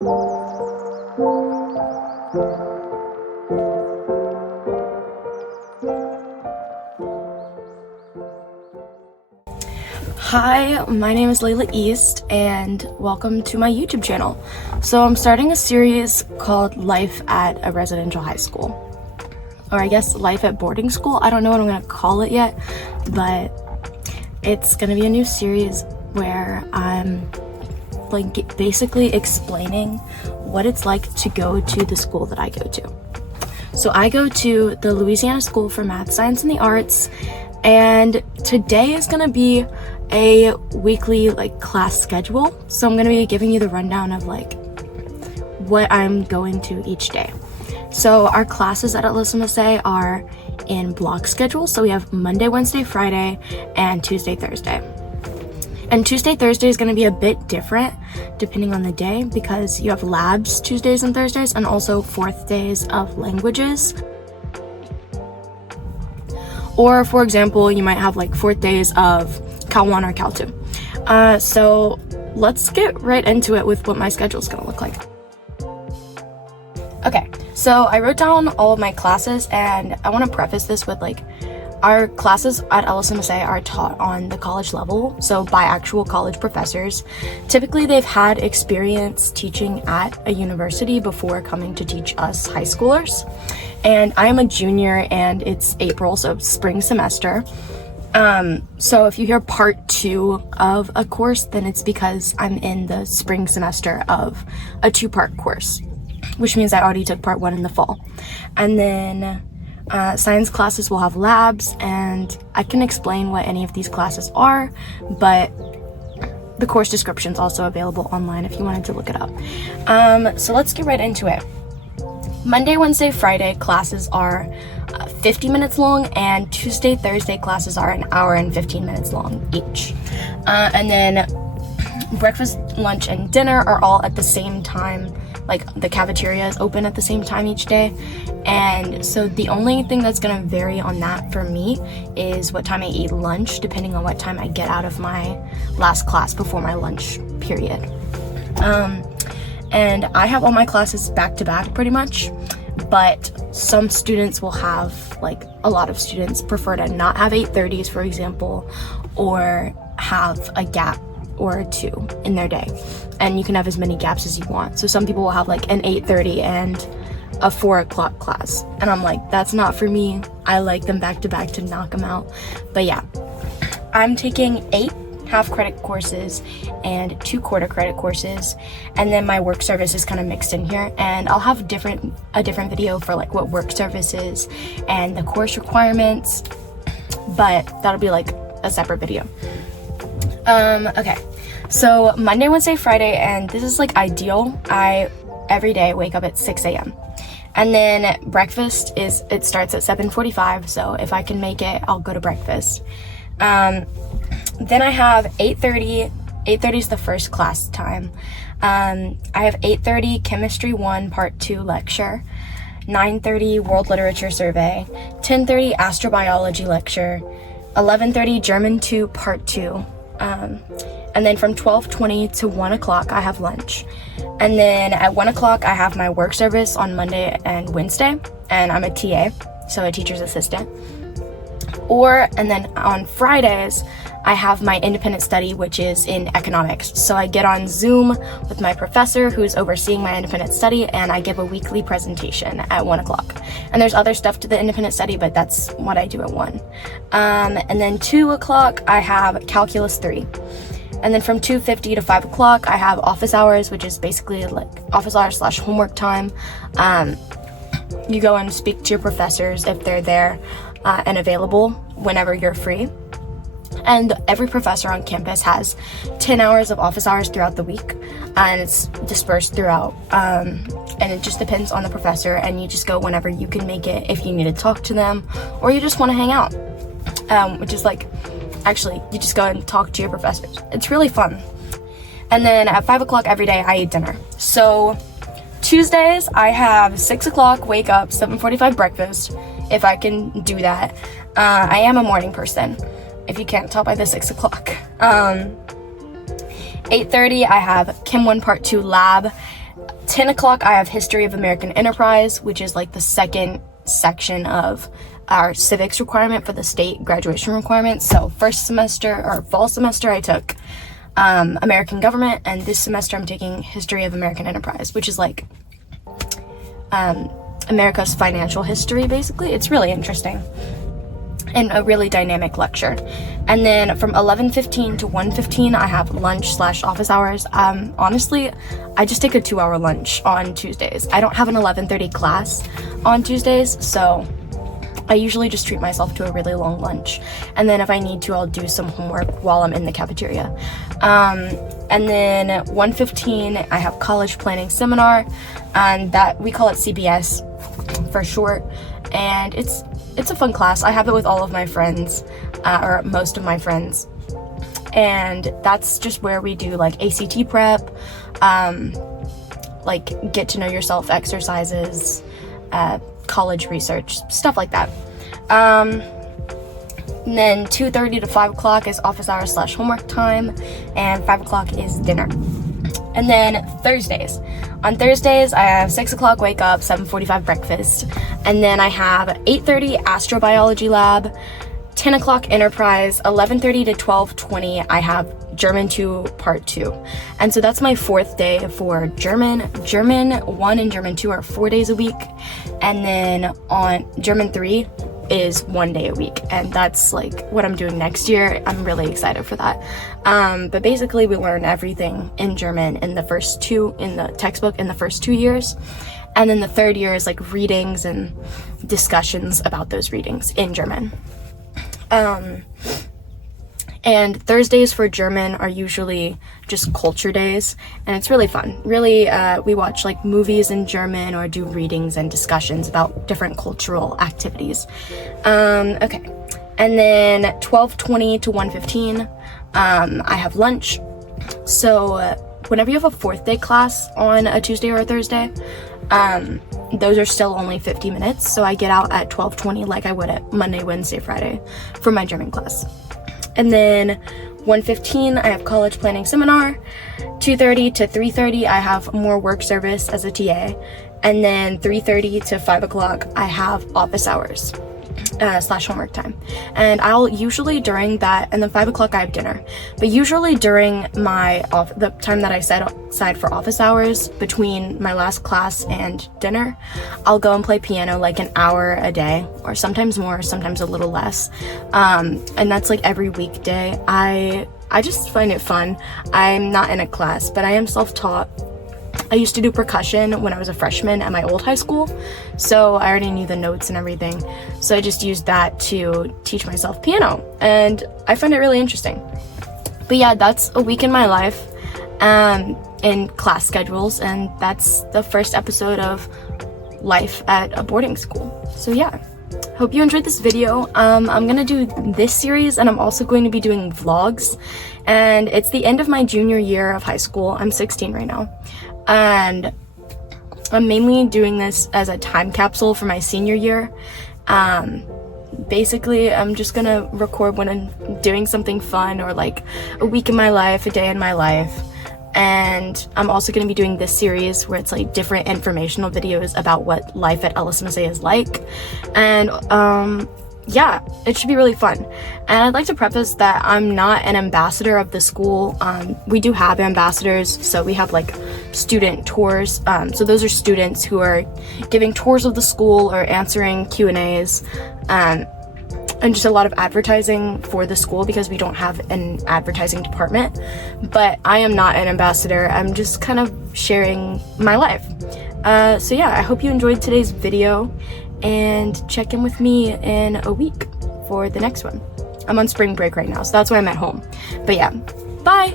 Hi, my name is Layla East, and welcome to my YouTube channel. So I'm starting a series called Life at a Residential High School. Or I guess Life at Boarding School. I don't know what I'm going to call it yet, but it's going to be a new series where I'm basically explaining what it's like to go to the school that I go to. So I go to the Louisiana School for Math, Science, and the Arts, and today is going to be a weekly class schedule. So I'm going to be giving you the rundown of what I'm going to each day. So our classes at LSMSA are in block schedule. So we have Monday, Wednesday, Friday, and Tuesday, Thursday. And Tuesday, Thursday is going to be a bit different depending on the day because you have labs Tuesdays and Thursdays, and also fourth days of languages. Or for example, you might have fourth days of Cal 1 or Cal 2. So let's get right into it with what my schedule is going to look like. Okay, so I wrote down all of my classes, and I want to preface this with our classes at LSMSA are taught on the college level, so by actual college professors. Typically, they've had experience teaching at a university before coming to teach us high schoolers. And I'm a junior, and it's April, so spring semester. So if you hear part 2 of a course, then it's because I'm in the spring semester of a 2-part course, which means I already took part 1 in the fall. And then science classes will have labs, and I can explain what any of these classes are, but the course description is also available online if you wanted to look it up. So let's get right into it. Monday, Wednesday, Friday classes are 50 minutes long, and Tuesday, Thursday classes are an hour and 15 minutes long each. And then breakfast, lunch, and dinner are all at the same time. The cafeteria is open at the same time each day. And so the only thing that's going to vary on that for me is what time I eat lunch, depending on what time I get out of my last class before my lunch period. And I have all my classes back to back pretty much, but some students will have, a lot of students prefer to not have 8:30s, for example, or have a gap or 2 in their day. And you can have as many gaps as you want. So some people will have an 8:30 and a 4 o'clock class. And I'm that's not for me. I like them back to back to knock them out. But yeah, I'm taking 8 half credit courses and 2 quarter credit courses, and then my work service is kind of mixed in here, and I'll have a different video for what work service is and the course requirements, but that'll be a separate video. Okay, so Monday, Wednesday, Friday, and this is ideal. I every day wake up at 6 a.m. and then breakfast it starts at 7:45, so if I can make it, I'll go to breakfast. Then I have 8:30. 8:30 is the first class time. I have 8:30 Chemistry 1 Part 2 lecture, 9:30 World Literature Survey, 10:30 Astrobiology lecture, 11:30 German 2 Part 2, and then from 12:20 to 1 o'clock I have lunch. And then at 1 o'clock I have my work service on Monday and Wednesday, and I'm a TA, so a teacher's assistant. And then on Fridays, I have my independent study, which is in economics. So I get on Zoom with my professor who's overseeing my independent study, and I give a weekly presentation at 1 o'clock. And there's other stuff to the independent study, but that's what I do at 1. And then 2 o'clock, I have Calculus 3. And then from 2:50 to 5 o'clock, I have office hours, which is basically office hours / homework time. You go and speak to your professors if they're there and available whenever you're free. And every professor on campus has 10 hours of office hours throughout the week, and it's dispersed throughout, and it just depends on the professor, and you just go whenever you can make it if you need to talk to them or you just want to hang out, which is actually, you just go and talk to your professors. It's really fun. And then at 5 o'clock every day, I eat dinner. So Tuesdays, I have 6 o'clock wake up, 7:45 breakfast, if I can do that. I am a morning person, if you can't tell by the 6 o'clock. 8:30, I have Chem 1 Part 2 lab. 10 o'clock, I have History of American Enterprise, which is like the second section of our civics requirement for the state graduation requirements. So first semester or fall semester, I took American Government, and this semester I'm taking History of American Enterprise, which is like America's financial history, basically. It's really interesting and a really dynamic lecture. And then from 11:15 to 1:15, I have lunch/office hours. Honestly, I just take a 2-hour lunch on Tuesdays. I don't have an 11:30 class on Tuesdays, so I usually just treat myself to a really long lunch. And then if I need to, I'll do some homework while I'm in the cafeteria. And then 1:15, I have college planning seminar, and that we call it CPS for short. And it's a fun class. I have it with all of my friends, or most of my friends. And that's just where we do like ACT prep, like get to know yourself exercises, college research, stuff like that. And then 2:30 to 5 o'clock is office hours/homework time, and 5 o'clock is dinner. And then Thursdays. On Thursdays, I have 6 o'clock wake up, 7:45 breakfast, and then I have 8:30 astrobiology lab, 10 o'clock enterprise, 11:30 to 12:20, I have German 2 part 2. And so that's my 4th day for German. German 1 and German 2 are 4 days a week, and then on German 3 is 1 day a week, and that's like what I'm doing next year. I'm really excited for that. But basically we learn everything in German in the textbook in the first 2 years, and then the 3rd year is like readings and discussions about those readings in German. And Thursdays for German are usually just culture days, and it's really fun. Really, we watch like movies in German or do readings and discussions about different cultural activities. Okay, and then 12:20 to 1:15, I have lunch. So whenever you have a 4th day class on a Tuesday or a Thursday, those are still only 50 minutes. So I get out at 12:20 like I would at Monday, Wednesday, Friday for my German class. And then 1:15, I have college planning seminar. 2:30 to 3:30, I have more work service as a TA. And then 3:30 to 5 o'clock, I have office hours /homework time. And I'll usually during that, and then 5 o'clock I have dinner. But usually during the time that I set aside for office hours between my last class and dinner, I'll go and play piano like an hour a day, or sometimes more, sometimes a little less. And that's like every weekday. I just find it fun. I'm not in a class, but I am self-taught. I used to do percussion when I was a freshman at my old high school, so I already knew the notes and everything. So I just used that to teach myself piano, and I find it really interesting. But yeah, that's a week in my life in class schedules, and that's the first episode of life at a boarding school. So yeah, hope you enjoyed this video. I'm gonna do this series, and I'm also going to be doing vlogs, and it's the end of my junior year of high school. I'm 16 right now. And I'm mainly doing this as a time capsule for my senior year. Basically, I'm just gonna record when I'm doing something fun, or like a week in my life, a day in my life. And I'm also gonna be doing this series where it's like different informational videos about what life at LSMSA is like. And yeah, it should be really fun. And I'd like to preface that I'm not an ambassador of the school. We do have ambassadors, so we have like student tours. So those are students who are giving tours of the school or answering Q&As, and just a lot of advertising for the school because we don't have an advertising department. But I am not an ambassador. I'm just kind of sharing my life. So yeah, I hope you enjoyed today's video, and check in with me in a week for the next one. I'm on spring break right now, so that's why I'm at home. But yeah, bye!